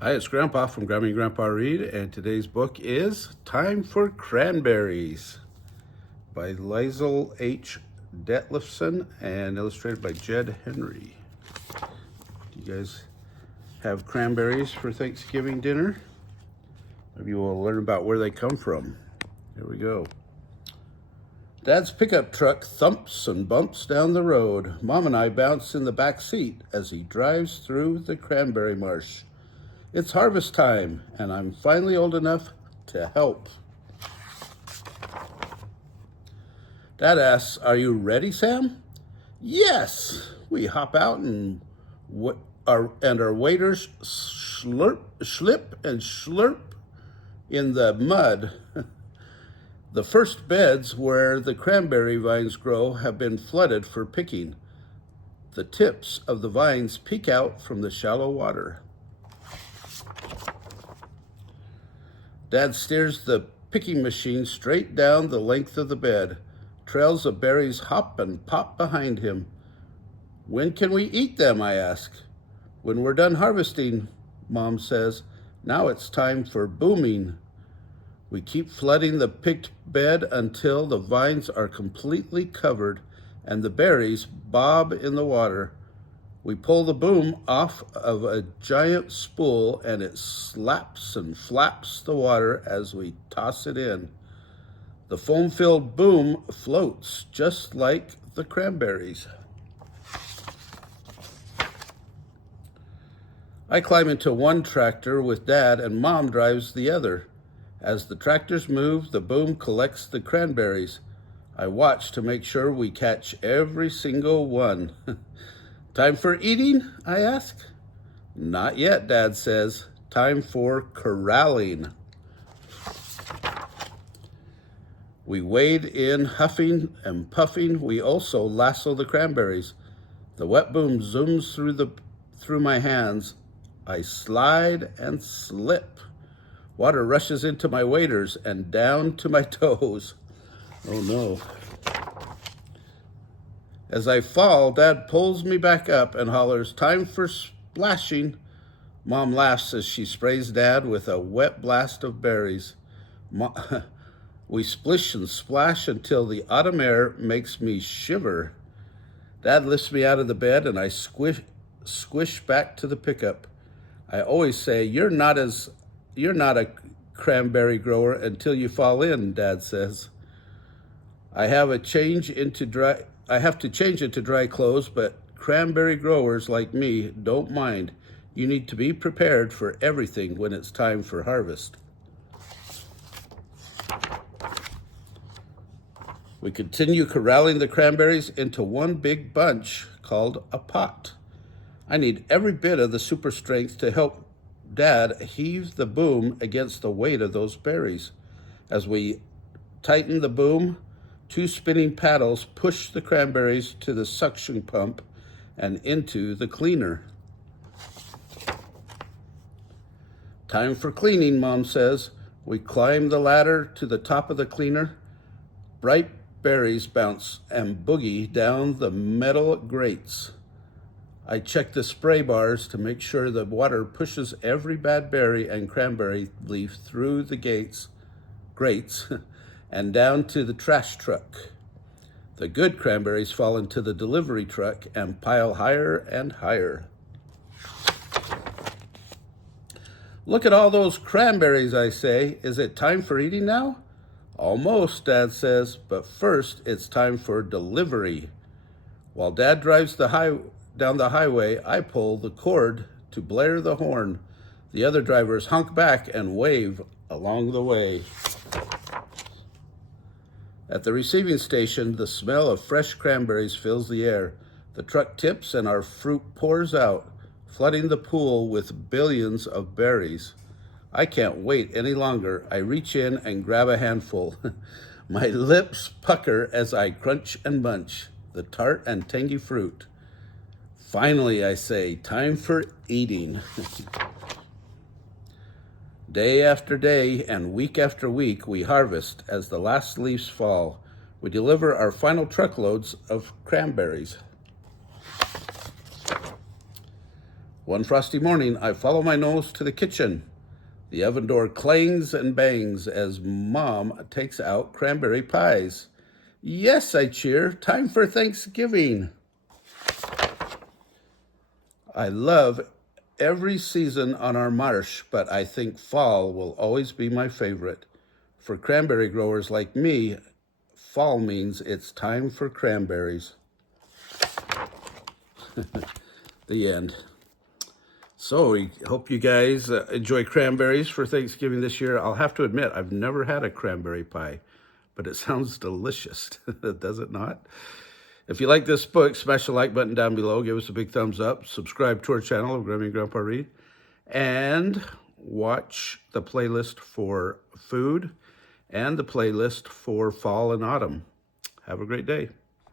Hi, it's Grandpa from Grandma and Grandpa Read, and today's book is Time for Cranberries by Lisl H. Detlefsen and illustrated by Jed Henry. Do you guys have cranberries for Thanksgiving dinner? Maybe we'll learn about where they come from. Here we go. Dad's pickup truck thumps and bumps down the road. Mom and I bounce in the back seat as he drives through the cranberry marsh. It's harvest time, and I'm finally old enough to help. Dad asks, "Are you ready, Sam?" "Yes." We hop out and our waders slip and slurp in the mud. The first beds where the cranberry vines grow have been flooded for picking. The tips of the vines peek out from the shallow water. Dad steers the picking machine straight down the length of the bed. Trails of berries hop and pop behind him. "When can we eat them?" I ask. "When we're done harvesting," Mom says. "Now it's time for booming." We keep flooding the picked bed until the vines are completely covered and the berries bob in the water. We pull the boom off of a giant spool and it slaps and flaps the water as we toss it in. The foam-filled boom floats just like the cranberries. I climb into one tractor with Dad and Mom drives the other. As the tractors move, the boom collects the cranberries. I watch to make sure we catch every single one. "Time for eating?" I ask. "Not yet," Dad says. "Time for corralling." We wade in, huffing and puffing. We also lasso the cranberries. The wet boom zooms through my hands. I slide and slip. Water rushes into my waders and down to my toes. Oh no. As I fall, Dad pulls me back up and hollers, "Time for splashing." Mom laughs as she sprays Dad with a wet blast of berries. We splish and splash until the autumn air makes me shiver. Dad lifts me out of the bed and I squish back to the pickup. I always say, you're not a cranberry grower until you fall in," Dad says. I have to change into dry clothes, but cranberry growers like me don't mind. You need to be prepared for everything when it's time for harvest. We continue corralling the cranberries into one big bunch called a pot. I need every bit of the super strength to help Dad heave the boom against the weight of those berries. As we tighten the boom, two spinning paddles push the cranberries to the suction pump and into the cleaner. "Time for cleaning," Mom says. We climb the ladder to the top of the cleaner. Bright berries bounce and boogie down the metal grates. I check the spray bars to make sure the water pushes every bad berry and cranberry leaf through the grates, and down to the trash truck. The good cranberries fall into the delivery truck and pile higher and higher. "Look at all those cranberries," I say. "Is it time for eating now?" "Almost," Dad says, "but first it's time for delivery." While Dad drives down the highway, I pull the cord to blare the horn. The other drivers honk back and wave along the way. At the receiving station, the smell of fresh cranberries fills the air. The truck tips and our fruit pours out, flooding the pool with billions of berries. I can't wait any longer. I reach in and grab a handful. My lips pucker as I crunch and munch the tart and tangy fruit. Finally, I say, time for eating. Day after day and week after week, we harvest as the last leaves fall. We deliver our final truckloads of cranberries. One frosty morning, I follow my nose to the kitchen. The oven door clangs and bangs as Mom takes out cranberry pies. Yes, I cheer. Time for Thanksgiving. I love every season on our marsh, but I think fall will always be my favorite. For cranberry growers like me, fall means it's time for cranberries. The end. So we hope you guys enjoy cranberries for Thanksgiving this year. I'll have to admit, I've never had a cranberry pie, but it sounds delicious, does it not? If you like this book, smash the like button down below. Give us a big thumbs up. Subscribe to our channel of Grammy and Grandpa Read. And watch the playlist for food and the playlist for fall and autumn. Have a great day.